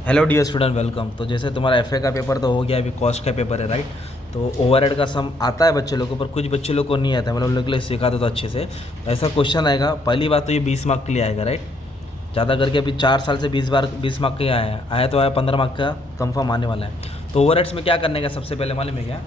Hello dear student, welcome. तो जैसे तुम्हारा एफए का पेपर तो हो गया, अभी कॉस्ट का पेपर है, राइट। तो ओवरहेड का सम आता है बच्चे लोगों को, पर कुछ बच्चे लोग को नहीं आता है, मतलब उन लोग के लिए सिखा दो तो अच्छे से। ऐसा क्वेश्चन आएगा, पहली बात तो ये 20 मार्क के लिए आएगा, राइट। ज़्यादा करके अभी 4 साल से 20 मार्क का ही आया तो आया 15 मार्क का कंफर्म आने वाला है। तो ओवरहेड्स में क्या करने का सबसे पहले मालूम है क्या?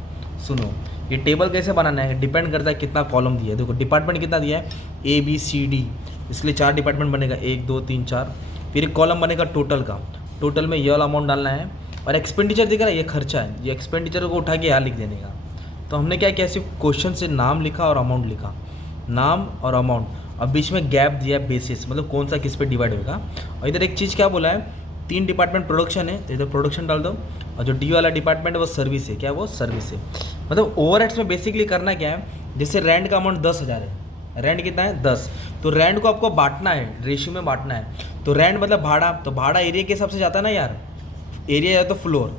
सुनो, ये टेबल कैसे बनाना है डिपेंड करता है कितना कॉलम दिया है। देखो डिपार्टमेंट कितना दिया है, ABCD, इसलिए 4 डिपार्टमेंट बनेगा, 1 2 3 4। फिर एक कॉलम बनेगा टोटल का, टोटल में ये वाला अमाउंट डालना है। और एक्सपेंडिचर दिख रहा है, ये खर्चा है, ये एक्सपेंडिचर को उठा के यहाँ लिख देने का। तो हमने क्या किया, सिर्फ क्वेश्चन से नाम लिखा और अमाउंट लिखा, नाम और अमाउंट। अब बीच में गैप दिया है, बेसिस, मतलब कौन सा किस पे डिवाइड होगा। और इधर एक चीज़ क्या बोला है, 3 डिपार्टमेंट प्रोडक्शन है तो इधर प्रोडक्शन डाल दो, और जो डी वाला डिपार्टमेंट है वो सर्विस है, क्या वो सर्विस है। मतलब ओवरहेड्स में बेसिकली करना क्या है, जैसे रेंट का अमाउंट 10,000 है, रेंट कितना है 10, तो रेंट को आपको बांटना है, रेशियो में बांटना है। तो रेंट मतलब भाड़ा, तो भाड़ा एरिया के हिसाब से जाता है ना यार, एरिया या तो फ्लोर,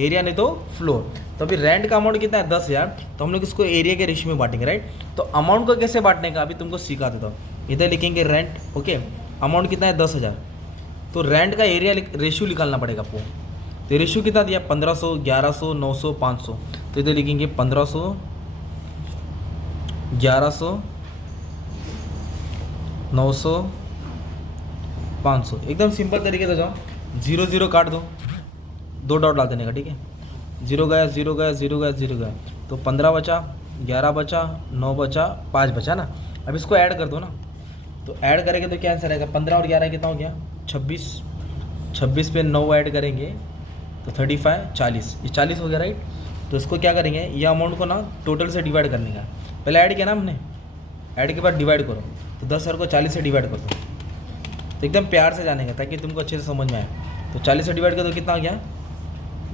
एरिया नहीं तो फ्लोर। तो अभी रेंट का अमाउंट कितना है 10,000, तो हम लोग इसको एरिया के रेशियो में बांटेंगे, राइट। तो अमाउंट को कैसे बांटने का अभी तुमको सिखा देता हूँ। इधर लिखेंगे रेंट, ओके, अमाउंट कितना है 10,000, तो रेंट का एरिया रेशियो निकालना पड़ेगा आपको। तो रेशियो कितना दिया, 1500, 1100, 900, 500। तो इधर लिखेंगे 1500, 1100, 900, 500। एकदम सिंपल तरीके से जाओ, 0 0 काट दो, 2 डॉट डाल देने का, ठीक है। 0 गया, 0 गया, 0 गया, 0 गया, तो 15 बचा, 11 बचा, 9 बचा, 5 बचा ना। अब इसको ऐड कर दो ना, तो ऐड करेंगे तो क्या आंसर आएगा, 15 और 11 कितना हो गया 26, 26 पे 9 ऐड करेंगे तो 35, 40, ये 40 हो गया, राइट। तो इसको क्या करेंगे, ये अमाउंट को ना टोटल से डिवाइड करने का। पहले ऐड किया ना हमने, ऐड के बाद डिवाइड करो, तो 10,000 को 40 से डिवाइड कर दो। तो एकदम प्यार से जानेगा ताकि तुमको अच्छे से समझ में आए। तो 40 से डिवाइड कर दो, कितना हो गया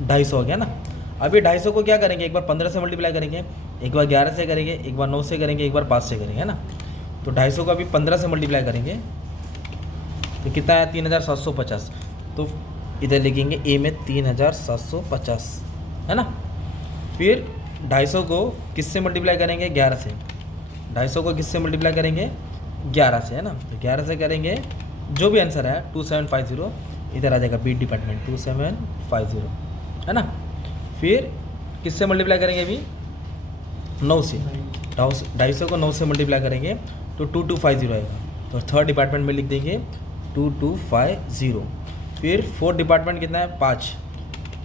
250 हो गया ना। अभी 250 को क्या करेंगे, एक बार 15 से मल्टीप्लाई करेंगे, एक बार 11 से करेंगे, एक बार 9 से करेंगे, एक बार 5 से करेंगे, है ना। तो 250 को अभी 15 से मल्टीप्लाई करेंगे तो कितना है 3,750। तो इधर लिखेंगे ए में 3,750, है ना। फिर 250 को किससे मल्टीप्लाई करेंगे, 11 से। 250 को किससे मल्टीप्लाई करेंगे, 11 से, है ना। तो 11 से करेंगे, जो भी आंसर है 2750, इधर आ जाएगा बी डिपार्टमेंट 2750, है ना। फिर किससे मल्टीप्लाई करेंगे अभी, 9 से। 250 को 9 से मल्टीप्लाई करेंगे तो 2250 आएगा। तो थर्ड डिपार्टमेंट में लिख देंगे 2250। फिर फोर्थ डिपार्टमेंट कितना है 5,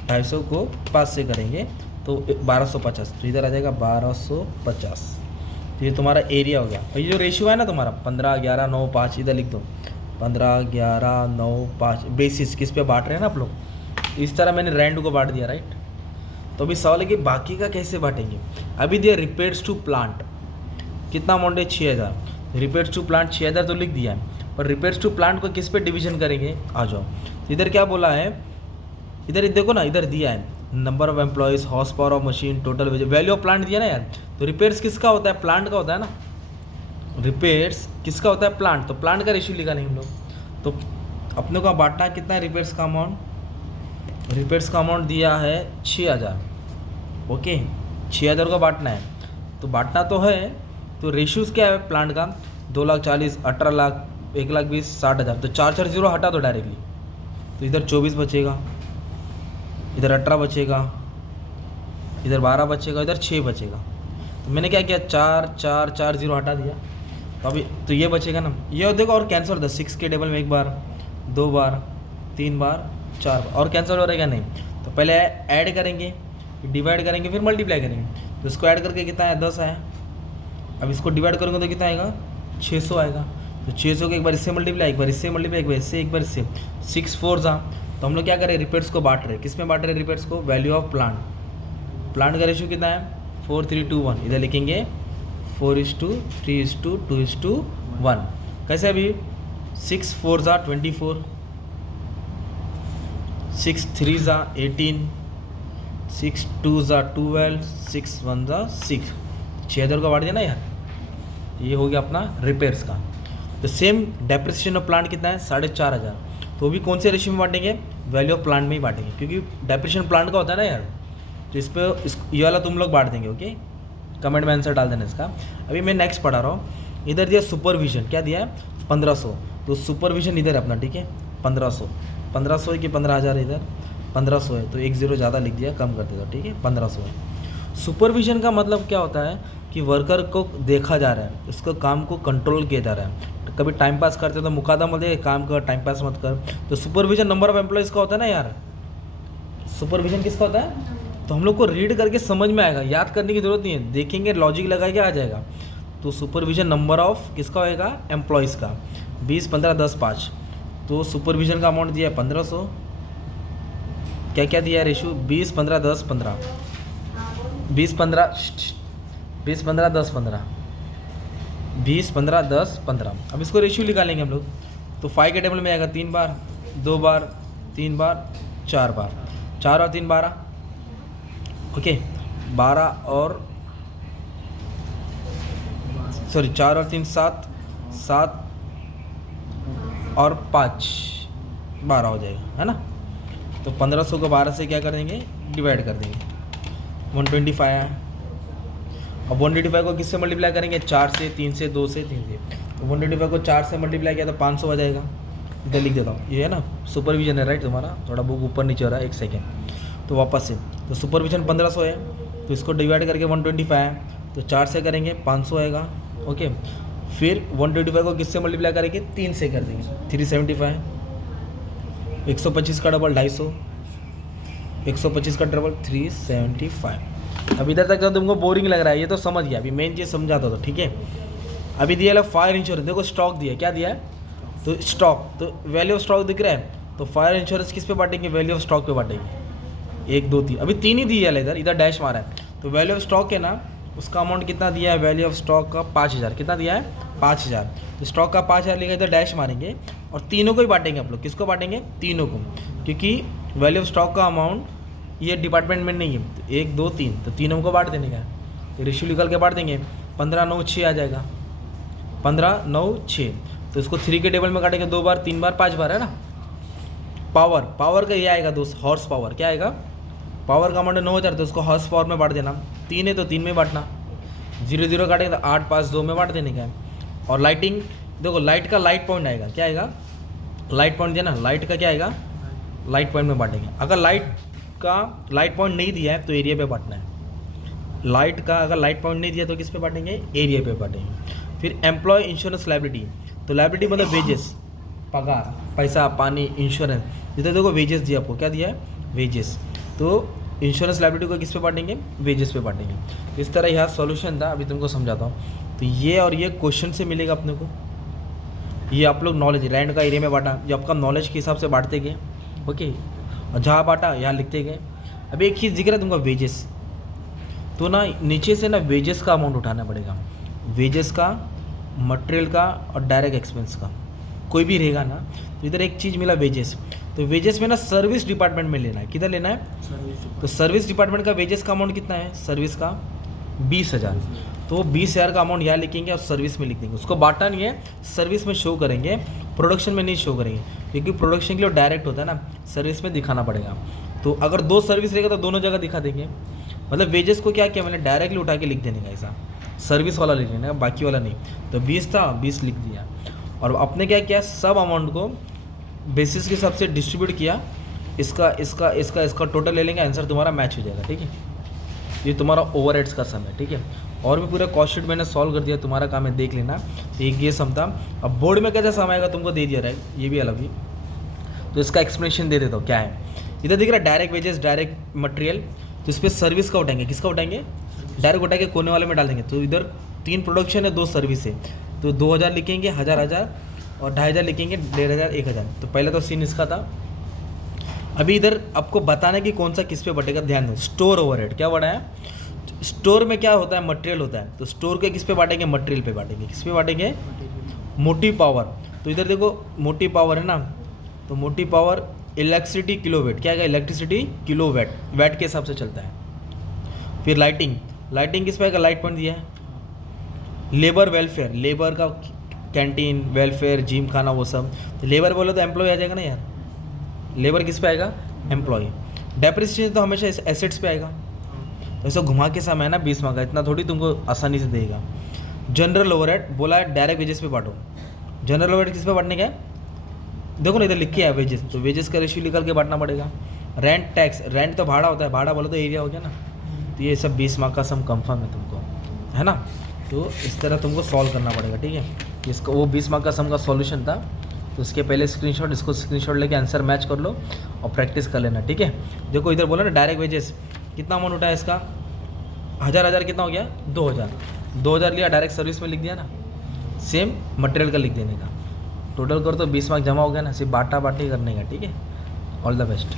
250 को 5 से करेंगे तो 1250, तो इधर आ जाएगा 1250। तो ये तुम्हारा एरिया हो गया। और ये जो रेशियो है ना तुम्हारा 15 11 9 5, इधर लिख दो 15 11 9 5। बेसिस किस पे बांट रहे हैं ना आप लोग, इस तरह मैंने रेंट को बांट दिया, राइट। तो अभी सवाल है कि बाकी का कैसे बांटेंगे। अभी दिया रिपेयर्स टू प्लांट, कितना अमाउंट है 6,000, रिपेयर्स टू प्लांट 6,000 तो लिख दिया है, पर रिपेयर्स टू प्लांट को किस पे डिवीजन करेंगे, आ जाओ। तो इधर क्या बोला है, इधर देखो ना, इधर दिया है number of employees, horse power of machine, total value of plant दिया ना यार। तो रिपेयर्स किसका होता है, प्लांट का होता है ना। रिपेयर्स किसका होता है, प्लांट, तो प्लांट का रेशियो लिखा नहीं हम लोग। तो अपने को बांटना कितना है रिपेयर्स का अमाउंट, रिपेयर्स का अमाउंट दिया है 6,000, ओके। 6,000 को बांटना है, तो बांटना तो है। तो रेशियोज क्या है प्लांट का, 2,40,000, 18,00,000, 1,20,000, 60,000। तो 4 4 0 हटा दो डायरेक्टली, तो इधर 24 बचेगा, इधर 18 बचेगा, इधर 12 बचेगा, इधर 6 बचेगा। तो मैंने क्या किया, 4 4 4 0 हटा दिया। तो अभी तो ये बचेगा ना, ये देखो और कैंसिल होता है 6 के टेबल में, 1 बार 2 बार 3 बार 4 बार, और कैंसिल हो रहेगा नहीं। तो पहले ऐड करेंगे, डिवाइड करेंगे, फिर मल्टीप्लाई करेंगे। तो इसको ऐड करके कितना है 10 आया। अब इसको डिवाइड करेंगे तो कितना आएगा 600 आएगा। तो 600 को एक बार इससे मल्टीप्लाई, एक बार इससे मल्टीप्लाई, एक बार इससे, एक बार इससे, 6 4 जा। तो हम लोग क्या करें, रिपेयर्स को बांट रहे हैं, किस में बांट रहे हैं रिपेयर्स को, वैल्यू ऑफ प्लांट। प्लांट का रेशियो कितना है 4 3 2 1, इधर लिखेंगे 4:3:2:1। कैसे अभी 6 4 जा 24, 6 3 जा 18, 6 2 जा 12, 6 1 जा 6। 6,000 का बांट दिया ना यार, ये हो गया अपना रिपेयर्स का। तो सेम डेप्रिसिएशन ऑफ प्लांट कितना है 4,500, तो भी कौन से रेशियो में बांटेंगे, वैल्यू ऑफ प्लांट में ही बांटेंगे, क्योंकि डेप्रिसिएशन प्लांट का होता है ना यार। तो इस पर ये वाला तुम लोग बांट देंगे, ओके। कमेंट में आंसर डाल देना इसका। अभी मैं नेक्स्ट पढ़ा रहा हूँ। इधर दिया सुपरविजन, क्या दिया है 1,500, तो सुपरविजन इधर है अपना, ठीक है 1,500। 1500 है कि 15,000 है? इधर 1500 है, तो एक ज़ीरो ज़्यादा लिख दिया, कम कर देता, ठीक है, 1500 है। सुपरविजन का मतलब क्या होता है कि वर्कर को देखा जा रहा है, उसको काम को कंट्रोल किया जा रहा है। तो कभी टाइम पास करते तो मुकादा मत दे, काम कर, टाइम पास मत कर। तो सुपरविजन नंबर ऑफ एम्प्लॉयज़ का होता है ना यार, सुपरविजन किसका होता है? तो हम लोग को रीड करके समझ में आएगा, याद करने की ज़रूरत नहीं है, देखेंगे लॉजिक लगा के आ जाएगा। तो सुपरविजन नंबर ऑफ किसका होएगा? एम्प्लॉयज़ का। 20, 15, 10, 5। तो सुपरविजन का अमाउंट दिया है 1500। क्या क्या दिया है रेशो? 20, 15, 10, 15, 20, 15, 20, 15, 10, 15, 20, 15, 10, 15। अब इसको रेशियो निकालेंगे हम लोग। तो 5 के टेबल में आएगा 3 बार, 2 बार, 3 बार, 4 बार, 4 और 3 12, ओके, 12 और सॉरी 4 और 3 7, 7 और 5 12 हो जाएगा, है ना। तो 1500 को 12 से क्या कर देंगे? डिवाइड कर देंगे। 125 आया। अब 125 को किससे मल्टीप्लाई करेंगे? 4 से, 3 से, 2 से, 3 से। तो 125 को 4 से मल्टीप्लाई किया तो 500 आ जाएगा। इधर लिख देता हूँ, ये है ना सुपरविजन है, राइट। तुम्हारा थोड़ा बुक ऊपर नीचे हो रहा है, एक सेकेंड। तो वापस से, तो सुपरविजन 1500 है, तो इसको डिवाइड करके 125 है, तो 4 से करेंगे 500 आएगा, ओके। फिर 125 को किससे मल्टीप्लाई करेंगे? 3 से कर देंगे, 375। 125 का डबल 250, 125 का डबल 375। अब इधर तक तो तुमको बोरिंग लग रहा है, ये तो समझ गया, अभी मेन चीज़ समझाता था, ठीक है। अभी दिया है फायर इंश्योरेंस, देखो स्टॉक दिया, क्या दिया है? तो स्टॉक, तो वैल्यू ऑफ स्टॉक दिख रहा है, तो फायर इंश्योरेंस किस पे बांटेंगे? वैल्यू ऑफ स्टॉक पे बांटेंगे। 1 2 3, अभी 3 ही दिया है, इधर डैश मारा है। तो वैल्यू ऑफ स्टॉक है ना, उसका अमाउंट कितना दिया है? वैल्यू ऑफ स्टॉक का 5000, कितना दिया है? 5000। तो स्टॉक का 5000 लिखा, इधर डैश मारेंगे और तीनों को ही बांटेंगे आप लोग। किसको बांटेंगे? तीनों को, क्योंकि वैल्यू ऑफ स्टॉक का अमाउंट ये डिपार्टमेंट में नहीं है। तो 1 2 3, तो तीनों को बांट देने का। तो रेशियो निकल के बांट देंगे, 15 9 6 आ जाएगा, 15 9 6। तो इसको 3 के टेबल में काटेंगे, 2 बार, 3 बार, 5 बार, है ना। पावर, पावर का ये आएगा दोस्त, हॉर्स पावर, क्या आएगा? पावर का अमाउंट 9000, तो उसको हॉर्स पावर में बांट देना। 3 है तो 3 में बांटना, 0 0 काटेंगे तो 8 5 2 में बांट देने का है। और लाइटिंग, देखो लाइट का लाइट पॉइंट आएगा, क्या आएगा? लाइट पॉइंट दिया ना, लाइट का क्या आएगा? लाइट पॉइंट में बांटेंगे। अगर लाइट पॉइंट नहीं दिया है तो एरिया पे बांटना है। लाइट का अगर लाइट पॉइंट नहीं दिया तो किस पे बांटेंगे? एरिया पे बांटेंगे। फिर एम्प्लॉय इंश्योरेंस लाइबिलिटी, तो लाइबिलिटी मतलब वेजेस, पगार, पैसा, पानी, इंश्योरेंस। इधर देखो वेजेस दिया आपको, क्या दिया है? वेजेस। तो इंश्योरेंस लाइबिलिटी को किस पे बांटेंगे? वेजेस पे बांटेंगे। इस तरह यह सॉल्यूशन था, अभी तुमको समझाता हूँ। तो ये और ये क्वेश्चन से मिलेगा अपने को। ये आप लोग नॉलेज, लैंड का एरिया में बांटा, जो आपका नॉलेज के हिसाब से बांटते गए, ओके। और जहाँ बांटा यहाँ लिखते गए। अभी एक चीज़ जिक्र है तुमको, वेजेस। तो ना नीचे से ना वेजेस का अमाउंट उठाना पड़ेगा, वेजेस का, मटेरियल का और डायरेक्ट एक्सपेंस का, कोई भी रहेगा ना। तो इधर एक चीज़ मिला वेजेस, तो वेजेस में ना सर्विस डिपार्टमेंट में लेना है। किधर लेना है? तो सर्विस डिपार्टमेंट का वेजेस का अमाउंट कितना है? सर्विस का 20,000। तो 20,000 का अमाउंट यहाँ लिखेंगे और सर्विस में लिख देंगे। उसको बांटा नहीं है, सर्विस में शो करेंगे, प्रोडक्शन में नहीं शो करेंगे, क्योंकि प्रोडक्शन के लिए डायरेक्ट होता है ना, सर्विस में दिखाना पड़ेगा। तो अगर 2 सर्विस रहेगा तो दोनों जगह दिखा देंगे। मतलब वेजेस को क्या किया मैंने? डायरेक्टली उठा के लिख देने का, ऐसा सर्विस वाला लिख लेना, बाकी वाला नहीं। तो 20 था, 20 लिख दिया। और अपने क्या किया? सब अमाउंट को बेसिस के हिसाब से डिस्ट्रीब्यूट किया। इसका इसका इसका इसका टोटल ले लेंगे, आंसर तुम्हारा मैच हो जाएगा, ठीक है। ये तुम्हारा ओवरहेड्स का सम है, ठीक है। और भी पूरा कॉस्ट शीट मैंने सॉल्व कर दिया, तुम्हारा काम है देख लेना। एक ये सम था। अब बोर्ड में कैसा सम आएगा तुमको दे दिया रहेगा, ये भी अलग ही। तो इसका एक्सप्लेनेशन दे देता हूँ क्या है। इधर दिख रहा है डायरेक्ट वेजेस, डायरेक्ट मटेरियल। तो इस पर सर्विस का उठाएंगे, किसका उठाएंगे? डायरेक्ट उठा के कोने वाले में डाल देंगे। तो इधर 3 प्रोडक्शन है, 2 सर्विस है। तो 2000 लिखेंगे, 1000 1000 और 2500 लिखेंगे, 1500 1000। तो पहले तो सीन इसका था। अभी इधर आपको बताना है कि कौन सा किस पे बटेगा, ध्यान दो। स्टोर ओवरहेड क्या बड़ा है? स्टोर में क्या होता है? मटेरियल होता है। तो स्टोर के किस पे बांटेंगे? मटेरियल पे बांटेंगे। किस पे बांटेंगे? मोटी पावर। तो इधर देखो मोटी पावर है ना, तो मोटी पावर इलेक्ट्रिसिटी किलोवाट, क्या है? इलेक्ट्रिसिटी किलोवाट, वाट के हिसाब से चलता है। फिर लाइटिंग, लाइटिंग किस पे आएगा? लाइट पॉइंट दिया है। लेबर वेलफेयर, लेबर का कैंटीन, वेलफेयर, जिम, खाना, वो सब। तो लेबर बोलो तो एम्प्लॉय आ जाएगा ना यार। लेबर किस पे आएगा? एम्प्लॉय। डेप्रिसिएशन तो हमेशा एसेट्स पे आएगा। तो ऐसा घुमा के समय है ना 20 मार्क्स का, इतना थोड़ी तुमको आसानी से देगा। जनरल ओवरहेड बोला है डायरेक्ट वेजेस पे बांटो। जनरल ओवरहेड किस पे बांटने का है? देखो ना इधर लिख के है वेजेस, तो वेजेस का रेशियो निकाल के बांटना पड़ेगा। रेंट टैक्स, रेंट तो भाड़ा होता है, भाड़ा बोला तो एरिया हो गया ना। तो ये सब 20 मार्क का सम कंफर्म है तुमको, है ना। तो इस तरह तुमको सॉल्व करना पड़ेगा, ठीक है। इसका वो 20 मार्क का सम का सॉल्यूशन था, तो उसके पहले स्क्रीनशॉट, इसको स्क्रीनशॉट लेके आंसर मैच कर लो और प्रैक्टिस कर लेना, ठीक है। देखो इधर बोला ना डायरेक्ट वेजेस कितना अमाउंट उठा है इसका, 1000 कितना हो गया, 2000 लिया, डायरेक्ट सर्विस में लिख दिया ना, सेम मटेरियल का लिख देने का, टोटल कर तो 20 मार्क जमा हो गया ना, सिर्फ बाटा बाटी करने का, ठीक है। All the best.